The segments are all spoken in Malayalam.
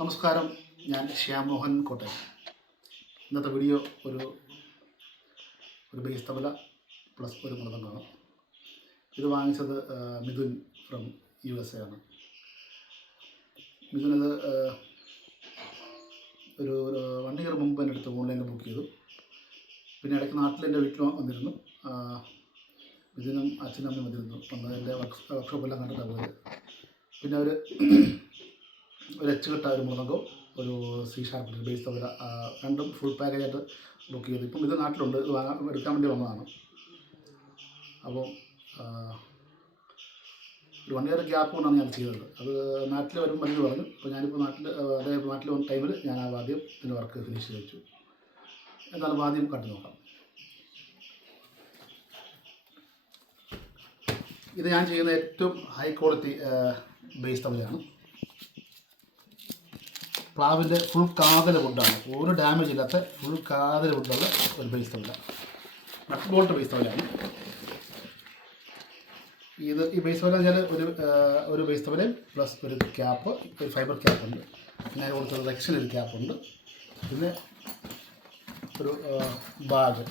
നമസ്കാരം, ഞാൻ ശ്യാം മോഹൻ കോട്ടയം. ഇന്നത്തെ വീഡിയോ ഒരു ബേസ് തബല പ്ലസ് ഒരു മൃദംഗമാണ്. ഇത് വാങ്ങിച്ചത് മിഥുൻ ഫ്രം USA ആണ്. മിഥുനത് ഒരു 1 ഇയർ മുമ്പ് എൻ്റെ അടുത്ത് ഓൺലൈനിൽ ബുക്ക് ചെയ്തു. പിന്നെ ഇടയ്ക്ക് നാട്ടിലെൻ്റെ വീട്ടിൽ വന്നിരുന്നു. മിഥുനും അച്ഛനും അമ്മയും വന്നിരുന്നു. വന്ന് എൻ്റെ വർക്ക്ഷോപ്പെല്ലാം കണ്ടിട്ടാണ് പോയത്. പിന്നെ അവർ ഒരു എച്ച് ഒരു മൃദംഗവും ഒരു C# ബേസ് തബല രണ്ടും ഫുൾ പാക്കേജായിട്ട് ബുക്ക് ചെയ്തു. ഇപ്പം ഇത് നാട്ടിലുണ്ട്. ഇത് എടുക്കാൻ വേണ്ടി വന്നതാണ്. അപ്പോൾ ഒരു 1 ഇയർ ഗ്യാപ്പ് കൊണ്ടാണ് ഞാൻ ചെയ്തത്. അത് നാട്ടിൽ വരുമ്പോൾ എന്ന് പറഞ്ഞു. അപ്പോൾ ഞാനിപ്പോൾ നാട്ടിൽ വന്ന ടൈമിൽ ഞാൻ ആ വാദ്യം ഇതിൻ്റെ വർക്ക് ഫിനിഷ് ചെയ്തു. എന്നാലും വാദ്യം കണ്ടു നോക്കാം. ഇത് ഞാൻ ചെയ്യുന്ന ഏറ്റവും ഹൈ ക്വാളിറ്റി ബേസ് തബലയാണ്. പ്ലാവിൻ്റെ ഫുൾ കാതൽ വുഡാണ്. ഒരു ഡാമേജ് ഇല്ലാത്ത ഫുൾ കാതൽ വുഡുള്ള ഒരു bass tabla, nut bolt bass തബലയാണ്. ഈ ബേസ് തബല വെച്ചാൽ ഒരു ബേസ് തബലയും പ്ലസ് ഒരു ക്യാപ്പ്, ഒരു ഫൈബർ ക്യാപ്പുണ്ട്. ഞാൻ കൊടുത്തത് റെക്സിന് ഒരു ക്യാപ്പുണ്ട്. പിന്നെ ഒരു ബാഗ്,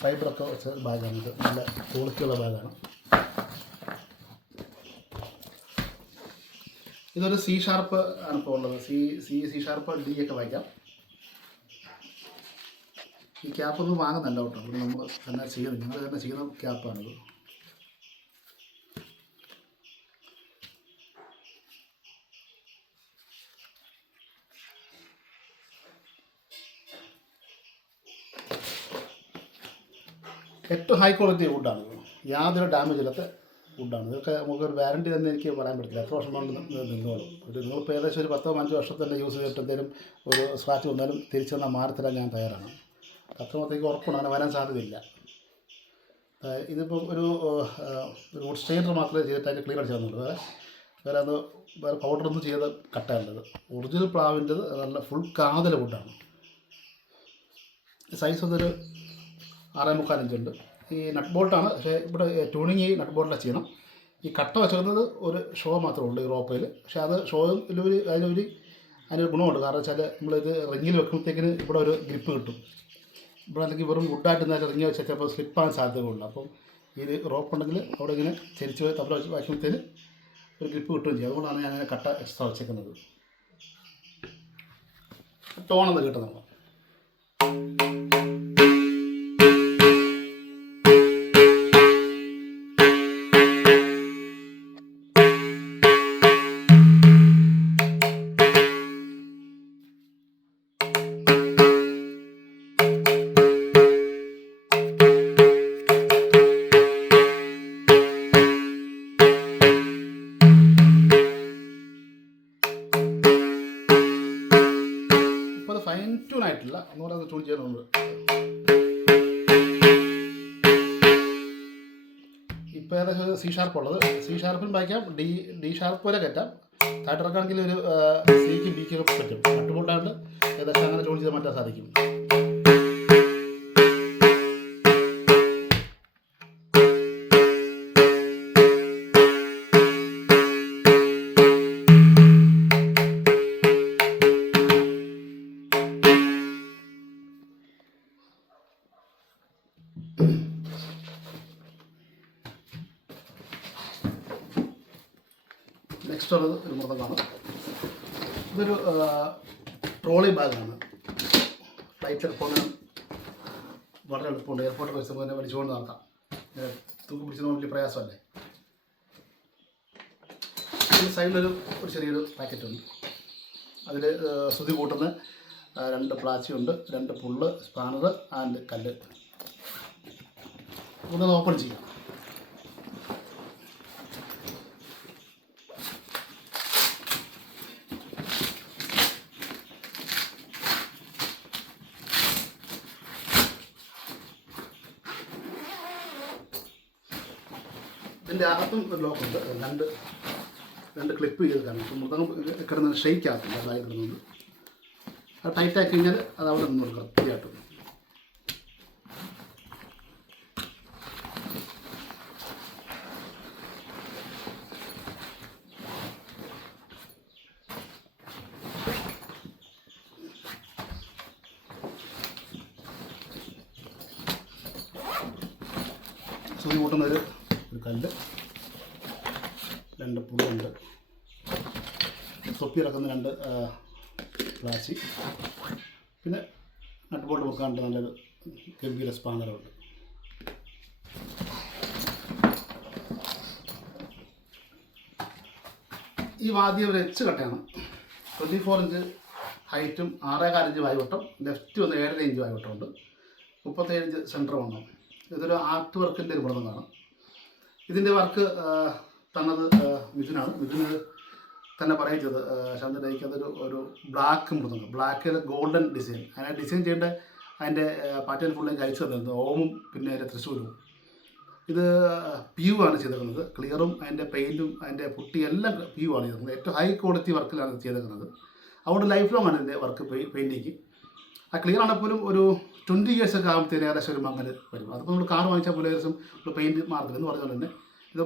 ഫൈബറൊക്കെ വെച്ച ബാഗാണ്. ഇത് നല്ല ക്വാളിറ്റിയുള്ള ബാഗാണ്. ഇതൊരു C# ആണ് ഇപ്പോൾ ഉള്ളത്. C#, D ഒക്കെ വായിക്കാം. ഈ ക്യാപ്പൊന്നും വാങ്ങുന്നല്ല കേട്ടോ. ഇവിടെ നമ്മൾ തന്നെ ചെയ്യുന്നത്, നിങ്ങൾ തന്നെ ചെയ്യുന്ന ക്യാപ്പാണിത്. ഏറ്റവും ഹൈ ക്വാളിറ്റി വുഡാണിത്. യാതൊരു ഡാമേജ് ഇല്ലാത്ത വുഡാണ്. ഇതൊക്കെ നമുക്കൊരു വാറണ്ടി തന്നെ എനിക്ക് പറയാൻ പറ്റില്ല. എത്ര വർഷം കൊണ്ട് നിന്നോളും. നിങ്ങളിപ്പോൾ ഏകദേശം ഒരു 10-15 വർഷം തന്നെ യൂസ് ചെയ്തിട്ട് എന്തെങ്കിലും ഒരു സ്ക്രാച്ച് വന്നാലും തിരിച്ചു വന്നാൽ മാറത്തില്ല. ഞാൻ തയ്യാറാണ്. അത്രമാത്രത്തേക്ക് ഉറപ്പാണ്, അങ്ങനെ വരാൻ സാധ്യതയില്ല. ഇതിപ്പം ഒരു വുഡ് സ്റ്റെയിനർ മാത്രമേ ചെയ്തിട്ട് അതിൻ്റെ ക്ലീൻ അടിച്ച് തന്നുള്ളൂ. വേറെ പൗഡറൊന്നും ചെയ്ത് കട്ടയുള്ളത്. ഒറിജിനൽ പ്ലാവിൻ്റെത് നല്ല ഫുൾ കാതൽ വുഡാണ്. സൈസ് വന്നൊരു 6.25 ഇഞ്ചുണ്ട്. ഈ നട്ട് ബോൾട്ടാണ്. പക്ഷേ ഇവിടെ ട്യൂണിങ് ഈ നട്ട് ബോൾട്ടിലാണ് ചെയ്യണം. ഈ കട്ട വെച്ചിരുന്നത് ഒരു ഷോ മാത്രമേ ഉള്ളൂ ഈ റോപ്പയിൽ. പക്ഷേ അത് ഷോയിൽ അതിനൊരു ഗുണമുണ്ട്. കാരണം വെച്ചാൽ നമ്മളിത് റിങ്ങിൽ വെക്കുമ്പോഴത്തേക്കിന് ഇവിടെ ഒരു ഗ്രിപ്പ് കിട്ടും. ഇവിടെ അല്ലെങ്കിൽ വെറും വുഡായിട്ട് നല്ല റിങ്ങി വെച്ചാൽ ചിലപ്പോൾ സ്ലിപ്പാകാൻ സാധ്യതകളുണ്ട്. അപ്പം ഈ റോപ്പ് ഉണ്ടെങ്കിൽ അവിടെ ഇങ്ങനെ ചരിച്ച് തബല വെച്ച് വയ്ക്കുമ്പോഴത്തേന് ഒരു ഗ്രിപ്പ് കിട്ടുകയും ചെയ്യും. അതുകൊണ്ടാണ് ഞാൻ അങ്ങനെ കട്ട എക്സ്ട്രാ വെച്ചേക്കുന്നത്. ടോണെന്ന് കേട്ടോ നമ്മൾ. ഫൈൻ ട്യൂൺ ആയിട്ടില്ല, ഒന്നുകൂടെ അത് ട്യൂൺ ചെയ്യാനുണ്ട്. ഇപ്പോൾ ഏകദേശം C# ഉള്ളത്. C# വായിക്കാം, D# വരെ കയറ്റാം. താഴ്ത്തിറക്കാണെങ്കിൽ ഒരു Cക്കും Bക്കും ഒക്കെ പറ്റും. നട്ടുപോട്ടാണ്ട് ഏകദേശം അങ്ങനെ ട്യൂൺ ചെയ്ത് മാറ്റാൻ സാധിക്കും. നെക്സ്റ്റ് ഉള്ളത് ഒരു മൃദംഗമാണ്. ഇതൊരു ട്രോളി ബാഗാണ്. ഫ്ലൈറ്റിലൊക്കെ പോകുന്നതിനും വളരെ എളുപ്പമുണ്ട്. എയർപോർട്ടിൽ വെച്ച് തന്നെ വലിച്ചുകൊണ്ട് നടക്കാം. തൂക്കി പിടിച്ചത് വലിയ പ്രയാസമല്ലേ. ഈ സൈഡിലൊരു ചെറിയൊരു പാക്കറ്റുണ്ട്. അതിൽ ശ്രുതി കൂട്ടുന്ന 2 പ്ലാച്ചിയുണ്ട്, 2 പുള്ള്, സ്പാനർ ആൻഡ് കല്ല്. ഒന്ന് ഓപ്പൺ ചെയ്യാം. ഇതിൻ്റെ അകത്തും ഒരു ലോക്കുണ്ട്. രണ്ട് ക്ലിപ്പ് ചെയ്തിട്ടാണ്. ഇപ്പം മൃദംഗം കിടന്ന് ഷെയ്ക്ക് ആകത്തില്ല. അതായി കിടന്നുണ്ട്. അത് ടൈറ്റാക്കി കഴിഞ്ഞാൽ അത് അവിടെ നിന്ന് വൃത്തിയായിട്ടും. സൂചി കൂട്ടുന്ന ഒരു കല്ല്, 2 പുള്ളുണ്ട്, തൊപ്പി ഇറക്കുന്ന 2 പ്ലാച്ചി, പിന്നെ നട്ട് ബോൾട്ട് വെക്കാണ്ട് നല്ലൊരു ഗംഭീര സ്പാനറുണ്ട്. ഈ വാദ്യം ഒരു എച്ച് കട്ടയാണ്. 24 ഇഞ്ച് ഹൈറ്റും 6.25 ഇഞ്ച് വായുവട്ടം, ലെഫ്റ്റ് വന്ന് 7.5 ഇഞ്ച് വായുവട്ടമുണ്ട്, 37 ഇഞ്ച് സെൻറ്റർ വന്നു. ഇതൊരു ആർട്ട് വർക്കിൻ്റെ ഒരു മൃദംഗമാണ്. ഇതിൻ്റെ വർക്ക് തന്നത് മിഥുനാണ്. മിഥുന് തന്നെ പറയിച്ചത് ചന്ദ്രൻ എനിക്കതൊരു ഒരു ബ്ലാക്ക് മൃദംഗം, ബ്ലാക്കിൽ ഗോൾഡൻ ഡിസൈൻ, അതിനെ ഡിസൈൻ ചെയ്യേണ്ട അതിൻ്റെ പാറ്റേൺ ഫുൾ എനിക്ക് അയച്ചു തന്നിരുന്നത് ഓമും പിന്നെ അതിൻ്റെ തൃശ്ശൂരും. ഇത് PU ആണ് ചെയ്തേക്കുന്നത്. ക്ലിയറും അതിൻ്റെ പെയിൻറ്റും അതിൻ്റെ പുട്ടി എല്ലാം PU ആണ് ചെയ്തേക്കുന്നത്. ഏറ്റവും ഹൈ ക്വാളിറ്റി വർക്കിലാണ് ചെയ്തേക്കുന്നത്. അതുകൊണ്ട് ലൈഫ് ലോങ് ആണ് ഇതിൻ്റെ വർക്ക് പെയിൻറ്റിങ്. ആ ക്ലിയർ ആണെങ്കിൽ പോലും ഒരു 20 years ഒക്കെ ആകുമ്പോഴത്തേന് ഏകദേശം ഒരു മങ്ങൽ വരും. അതിപ്പോൾ നമ്മൾ കാർ വാങ്ങിച്ചാൽ പോലും ഏകദേശം ഒരു പെയിൻറ്റ് മാർക്കില്ല എന്ന് പറഞ്ഞാൽ തന്നെ ഇത്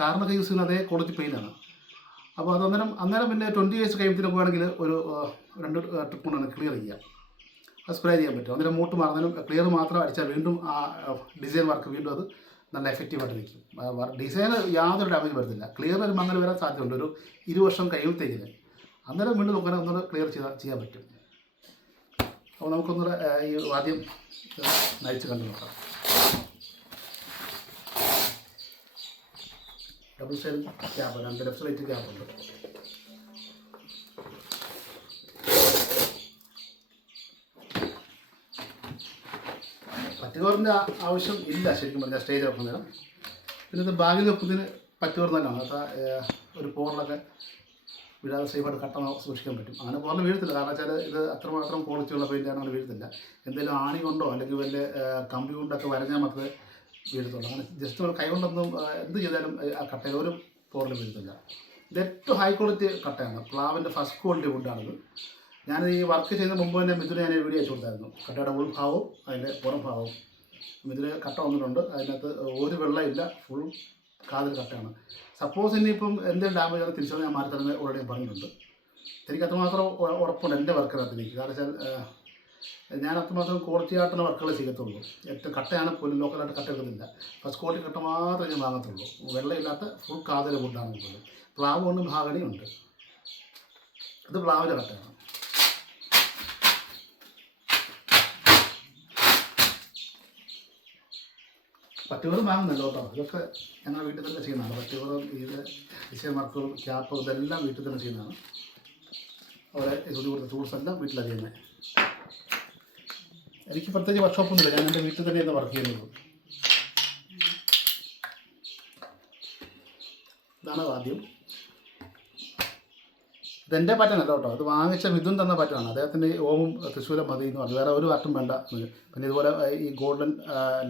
കാറിനൊക്കെ യൂസ് ചെയ്യുന്ന അതേ ക്വാളിറ്റി പെയിൻ്റാണ്. അപ്പോൾ അത് അന്നേരം പിന്നെ 20 years കഴിയുമ്പോഴത്തേന് പോകുകയാണെങ്കിൽ ഒരു 2 ട്രിപ്പ് കൊണ്ടാണ് ക്ലിയർ ചെയ്യുക. അത് സ്പ്രേ ചെയ്യാൻ പറ്റും. അന്നേരം മൂട്ട് മാറുന്നതിനും ക്ലിയർ മാത്രം അടിച്ചാൽ വീണ്ടും ആ ഡിസൈൻ വർക്ക് വീണ്ടും അത് നല്ല എഫക്റ്റീവായിട്ട് നിൽക്കും. ഡിസൈന് യാതൊരു ഡാമേജ് വരത്തില്ല. ക്ലിയർ ഒരു മങ്ങൽ വരാൻ സാധ്യതയുണ്ട് ഒരു 20 വർഷം കഴിയുമ്പോഴത്തേക്കിന്. അന്നേരം വീണ്ടും നോക്കാൻ ഒന്നുകൂടെ ക്ലിയർ ചെയ്യാൻ പറ്റും. അപ്പോൾ നമുക്കൊന്നുകൂടെ ഈ വാദ്യം നയിച്ച് കണ്ടു നോക്കാം. Double side cap, 2 left right ക്യാപ്പുണ്ട്. പറ്റുകോറിൻ്റെ ആവശ്യം ഇല്ല ശരിക്കും പറഞ്ഞാൽ സ്റ്റേജ് വെക്കുന്നതിന്. പിന്നെ ഇത് ബാഗിൽ വെക്കുന്നതിന് പറ്റുകോർ തന്നെയാണ്. അത് ഒരു പോറിലൊക്കെ വീഴാതെ സേഫായിട്ട് കട്ട സൂക്ഷിക്കാൻ പറ്റും. അങ്ങനെ പോറിൽ വീഴത്തില്ല, കാരണം വെച്ചാൽ ഇത് അത്രമാത്രം ക്വാളിറ്റിയുള്ള പെയിൻ്റാണ്, അങ്ങനെ വീഴത്തില്ല. എന്തെങ്കിലും ആണി കൊണ്ടോ അല്ലെങ്കിൽ വലിയ കമ്പി കൊണ്ടൊക്കെ വരഞ്ഞാൽ മാത്രമേ വീഴത്തുള്ളൂ. അങ്ങനെ ജസ്റ്റ് കൈ കൊണ്ടൊന്നും എന്ത് ചെയ്താലും ആ കട്ടയിൽ ഒരു പോറിൽ വീഴത്തില്ല. ഇത് ഏറ്റവും ഹൈ ക്വാളിറ്റി കട്ടയാണ്. പ്ലാവിൻ്റെ ഫസ്റ്റ് ക്വാളിറ്റി വുഡാണിത്. ഞാൻ ഈ വർക്ക് ചെയ്ത മുമ്പ് തന്നെ മിഥുനെ ഞാൻ വീഡിയോ അയച്ചു കൊടുത്തായിരുന്നു. കട്ടയുടെ ഉൾഭാവവും അതിൻ്റെ പുറം ഭാവവും. മിഥുന് കട്ട വന്നിട്ടുണ്ട്. അതിനകത്ത് ഒരു വെള്ളമില്ല, ഫുൾ കാതിൽ കട്ടയാണ്. സപ്പോസ് ഇനിയിപ്പം എന്തെങ്കിലും ഡാമേജ് ആണ് തിരിച്ചറിയാൻ ഞാൻ മാറി തന്നെ ഓൾറെഡി പറഞ്ഞിട്ടുണ്ട്. എനിക്ക് അത്രമാത്രം ഉറപ്പുണ്ട് എൻ്റെ വർക്കിനകത്ത് എനിക്ക്. കാരണം വെച്ചാൽ ഞാൻ അത്രമാത്രം ക്വാളിറ്റി ആയിട്ടുള്ള വർക്കുകളെ ചെയ്യത്തുള്ളൂ. ഏറ്റവും കട്ടയാണ് പോലും ലോക്കലായിട്ട് കട്ട എടുക്കുന്നില്ല. ഫസ്റ്റ് ക്വാളിറ്റി കട്ട മാത്രമേ ഞാൻ വാങ്ങത്തുള്ളൂ. വെള്ളമില്ലാത്ത ഫുൾ കാതിൽ വുഡാണ് പോലും. പ്ലാവ് കൊണ്ട് ഭാഗണിയുണ്ട്. ഇത് പ്ലാവിൻ്റെ കട്ടയാണ്. പറ്റുകോറും വാങ്ങുന്നുണ്ട് കേട്ടോ. ഇതൊക്കെ ഞങ്ങൾ വീട്ടിൽ തന്നെ ചെയ്യുന്നതാണ്. പറ്റുകോറും ഇത് ഡിസൈൻ വർക്കുകളും ക്യാപ്പും ഇതെല്ലാം വീട്ടിൽ തന്നെ ചെയ്യുന്നതാണ്. അവിടെ ഇത് കൊടുത്ത ടൂൾസ് എല്ലാം വീട്ടിലാണ് ചെയ്യുന്നത്. എനിക്ക് പ്രത്യേകിച്ച് വർക്ക്ഷോപ്പൊന്നുമില്ല. ഞാൻ എൻ്റെ വീട്ടിൽ തന്നെയാണ് വർക്ക് ചെയ്യുന്നത്. ഇതാണ് വാദ്യം. ഇതെൻ്റെ പാറ്റേൺ അല്ല കേട്ടോ. ഇത് വാങ്ങിച്ച മിഥുൻ തന്ന പാറ്റേണാണ്. അദ്ദേഹത്തിൻ്റെ ഓമും തൃശ്ശൂരം മതി എന്ന് പറഞ്ഞു. വേറെ ഒരു പാറ്റും വേണ്ട. പിന്നെ ഇതുപോലെ ഈ ഗോൾഡൻ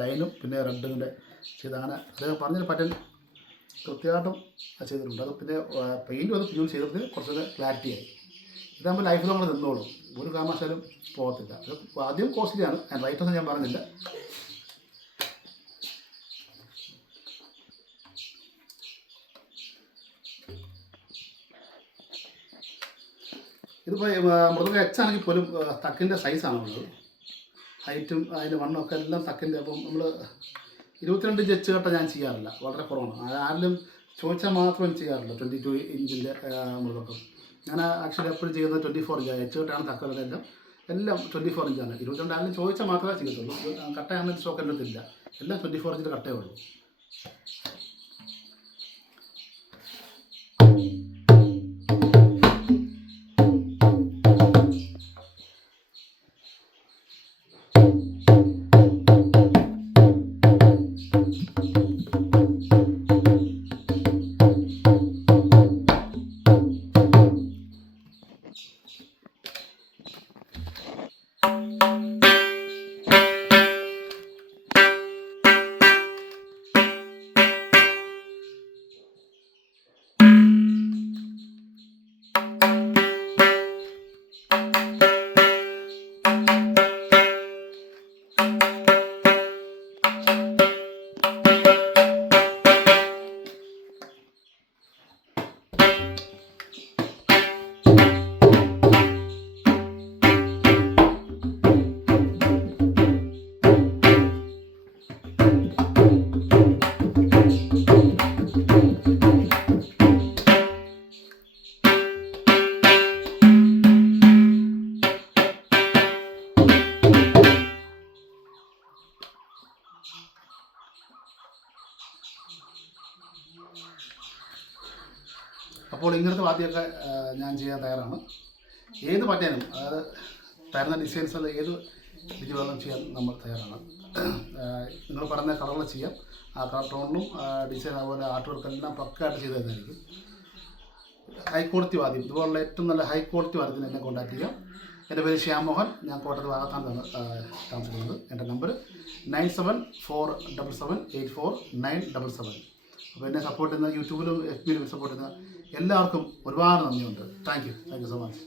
ലൈനും പിന്നെ റെഡിൻ്റെ ചെയ്ത് അങ്ങനെ അദ്ദേഹം പറഞ്ഞൊരു പാറ്റേൺ കൃത്യമായിട്ടും ചെയ്തിട്ടുണ്ട്. അത് പിന്നെ പെയിൻറ്റും അത് യൂസ് ചെയ്തത് കുറച്ചുകൂടെ ക്ലാരിറ്റി ആയി. ഇതാകുമ്പോൾ ലൈഫ് നമ്മൾ നിന്നോളും, ഒരു കാരണവശാലും പോകത്തില്ല. അത് ആദ്യം കോസ്റ്റ്ലിയാണ്, റൈറ്റൊന്നും ഞാൻ പറഞ്ഞില്ല. ഇതിപ്പോൾ മൃദംഗ എച്ചാണെങ്കിൽ പോലും തക്കിൻ്റെ സൈസാണുള്ളത്. ഹൈറ്റും അതിൻ്റെ വണ്ണമൊക്കെ എല്ലാം തക്കിൻ്റെ. അപ്പം നമ്മൾ 22 ഇഞ്ച് എച്ച് കട്ട ഞാൻ ചെയ്യാറില്ല, വളരെ കുറവാണ്. ആരിലും ചോദിച്ചാൽ മാത്രം ചെയ്യാറില്ല 22 ഇഞ്ചിൻ്റെ മൃദംഗം. ഞാൻ ആക്ച്വലി എപ്പോഴും ചെയ്യുന്നത് 24 ഇഞ്ചാണ്. എച്ച് കട്ടയാണ് തക്കയുടെ എല്ലാം 24 ഇഞ്ചാണ്. 22 ആരിലും ചോദിച്ചാൽ മാത്രമേ ചെയ്യത്തുള്ളൂ. കട്ടയാണെങ്കിൽ സ്റ്റോക്ക് എൻ്റെ അടുത്തില്ല, എല്ലാം 24 ഇഞ്ചിൻ്റെ കട്ടയേ ഉള്ളൂ. അപ്പോൾ ഇങ്ങനത്തെ വാദ്യമൊക്കെ ഞാൻ ചെയ്യാൻ തയ്യാറാണ്. ഏത് പാറ്റേണും, അതായത് തരുന്ന ഡിസൈൻസ് അല്ല ഏത് രീതിയിലും ചെയ്യാൻ നമ്മൾ തയ്യാറാണ്. നിങ്ങൾ പറഞ്ഞ കളറുകൾ ചെയ്യാം. ആ കളർ ടോണിലും ഡിസൈൻ അതുപോലെ ആർട്ട് വർക്കെല്ലാം പക്കായിട്ട് ചെയ്ത് തരുന്നതായിരിക്കും. ഹൈ ക്വാളിറ്റി വാദ്യം, ഇതുപോലുള്ള ഏറ്റവും നല്ല ഹൈ ക്വാളിറ്റി വാദ്യത്തിന് എന്നെ കോൺടാക്ട് ചെയ്യാം. എൻ്റെ പേര് ശ്യാം മോഹൻ, ഞാൻ കോട്ടയത്ത് ഭാഗത്താണ് താമസിക്കുന്നത്. എൻ്റെ നമ്പർ 9747784977. അപ്പോൾ എന്നെ സപ്പോർട്ട് ചെയ്യുന്ന യൂട്യൂബിലും FB-യിലും സപ്പോർട്ട് ചെയ്യുന്ന എല്ലാവർക്കും ഒരുപാട് നന്ദിയുണ്ട്. Thank you so much.